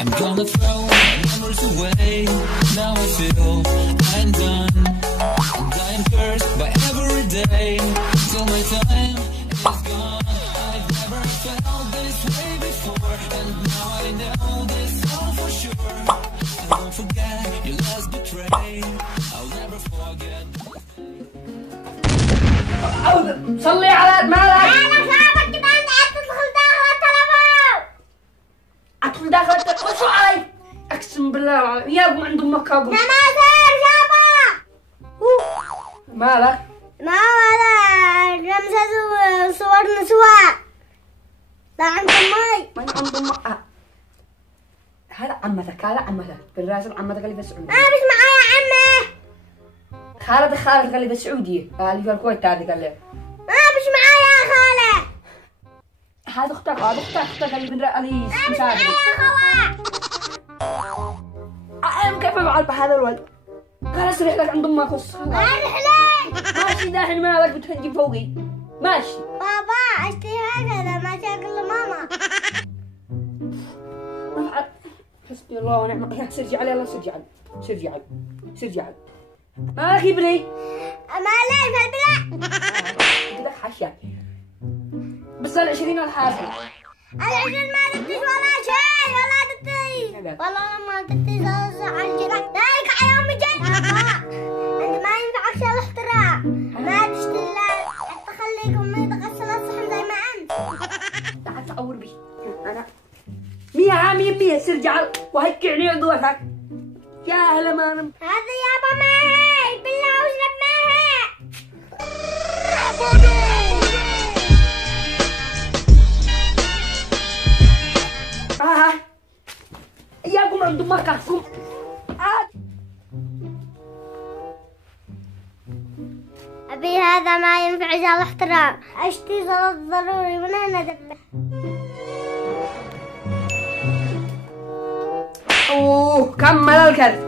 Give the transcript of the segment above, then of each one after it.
I'm gonna throw my memories away. Now I feel I'm done. I'm dying cursed by every day till my time is gone. I've never felt this way before, and now I know this all for sure. I won't forget your last betray. I'll never forget. صلي على مالك. انا صاحبك كده انت هتدخل داخل التلفون. ادخل داخل التلفون شو علي؟ اقسم بالله العظيم يابا عند امك اقول. نمازر يابا. مالك؟ ما ولا رمزة صورنا سوا. لا عند امي. من عند امك. هذا عمتك هذا عمتك بالراسل عمتك اللي بالسعودية. انا مش معايا عمي. خالتك اللي بالسعودية اللي في الكويت هذه قال لي. انا مش معايا يا خالة. هذا اختك اللي اللي انا مش معايا يا خوا. انا كيف افعل بهذا الولد؟ قال اسرح لك عند امك وص. ما رحلين. ماشي داحين مالك بتهجي فوقي. ماشي. بابا اشتري هكذا ما تاكل لماما. حسبي الله ونعم الوكيل. سرجي علي الله سرجي علي مالك يبني؟ ما ليه فالبلا. بدك حشا بس ال 20 الحاسب. العشرين ما تديش ولا شيء ولا تدي. والله لما تدي على الجرح ذلك على يوم الجاي. انت ما ينفعك شيء الاختراع. ما تشتري حتى خليك امي تغسل الصحن زي ما انت. تعال تعور بي انا 100 سرجع وهكعني عضوتك يا هلا ما انا. هذا يابا ماهي بالله واشرب ماهي. اياكم عند امك قوم. ابي هذا ما ينفع جال الاحترام. اشتي صلاة ضروري من هنا دبه. اوه كمل الكرت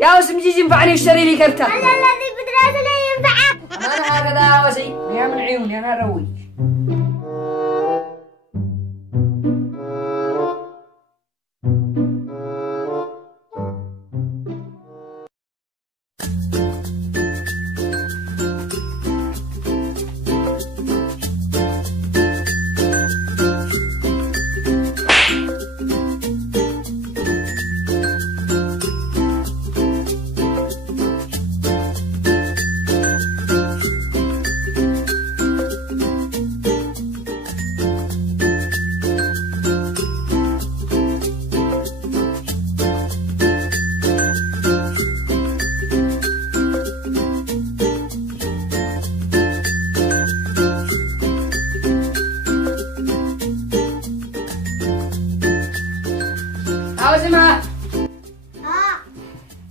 يا وسم جيجي ينفعني واشتري لي كرتة. هذا الذي بدراسة لا ينفعك. انا هكذا وسي يا من عيوني انا اروج. عاوزمها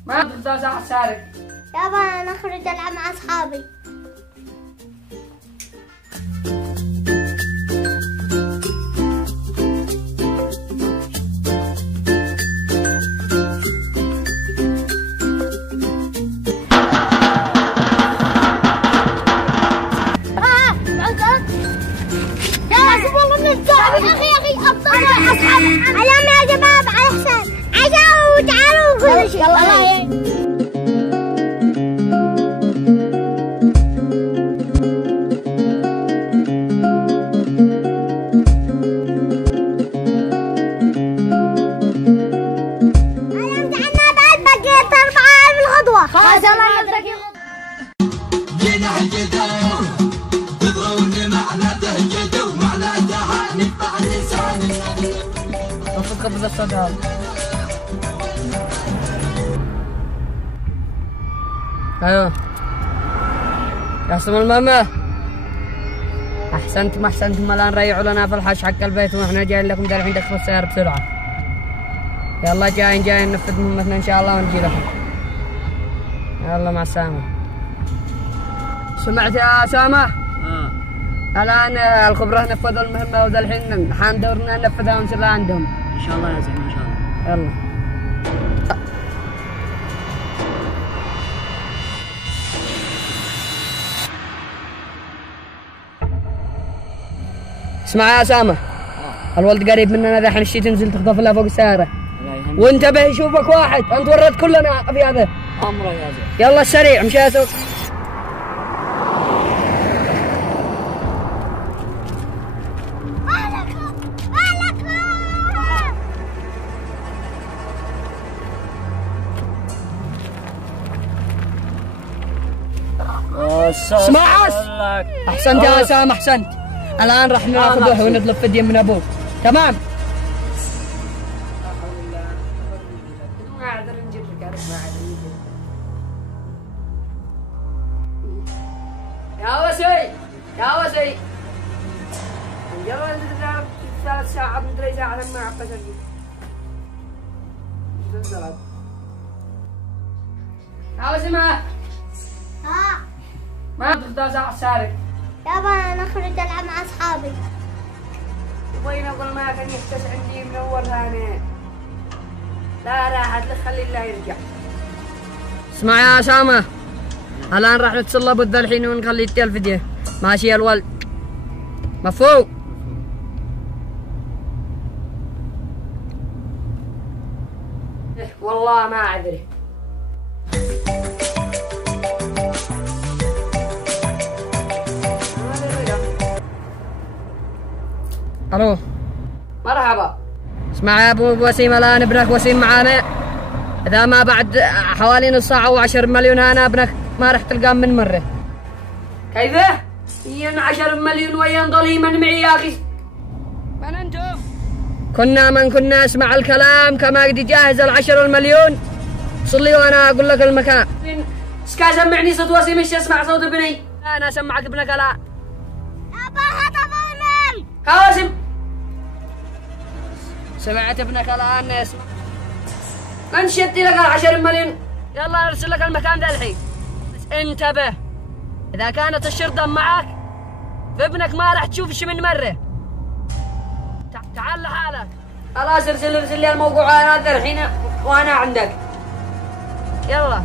ما تختار ساعة سارق. يابا انا اخرج العب مع اصحابي. اخي افضل اصحاب علام يا شباب على حسن عجاو تعالوا كل شيء. يلا خلاص الله يقدرك جينا الجدار تدرون معناته الجد ومعناتها نتبع لسان. المفروض تخبز الصوت هذا. ايوه يا سم الماما احسنتم الان ريعوا لنا في الحش حق البيت واحنا جايين لكم الحين دخلوا السيارة بسرعة. يلا جايين ننفذ مهمتنا ان شاء الله ونجي لكم. يلا مع السلامة. سمعت يا أسامة؟ الآن الخبراء نفذوا المهمة وذا الحين حان دورنا ننفذها ونصير لها عندهم. إن شاء الله يا زلمة إن شاء الله. يلا. اسمع يا أسامة. الولد قريب مننا ذا الحين الشي تنزل تخطف لها فوق السيارة. وانتبه يشوفك واحد، انت وريت كلنا في هذا. امره يا زين. يلا السريع مشي اسوق. اسمع احسنت يا اسامه احسنت. الان راح ناخذه ونطلب فديه من ابوك. تمام. ما اعذر نجرك، ما اعذر نجرك. يا وسي يا وسي. يلا 3 ساعات مدري ساعه لما عبس يا وسي. ما تختار ساعة سارق. يابا انا اخرج العب مع اصحابي. وين اقول ما كان يحتس عندي منور هاني. لا راحت لك خلي الله يرجع. اسمع يا اسامه، الان راح نتصل ابو الحين ونخليه يدي الفديه. ماشي يا الولد؟ مفهوم؟ والله ما ادري. الو مرحبا. اسمع يا ابو وسيم، الان ابنك وسيم معانا. اذا ما بعد حوالي نص ساعه و10 مليون انا ابنك ما راح تلقاه من مره. كيفه؟ 10 مليون وين ضلي من معي يا اخي؟ من انتم؟ كنا من كنا. اسمع الكلام كما قد جاهز 10 مليون. وصل لي وانا اقول لك المكان. اسكا سمعني صوت وسيم، ايش اسمع صوت ابني؟ انا اسمعك ابنك. لا ابا هطفوني. قاسم سمعت ابنك الان. اسمع من شدي لك 10 مليون. يلا ارسل لك المكان ذا الحين. بس انتبه، اذا كانت الشرطه معك فابنك ما راح تشوف شي من مره. تعال لحالك. خلاص ارسل لي الموقوع هذا الحين وانا عندك. يلا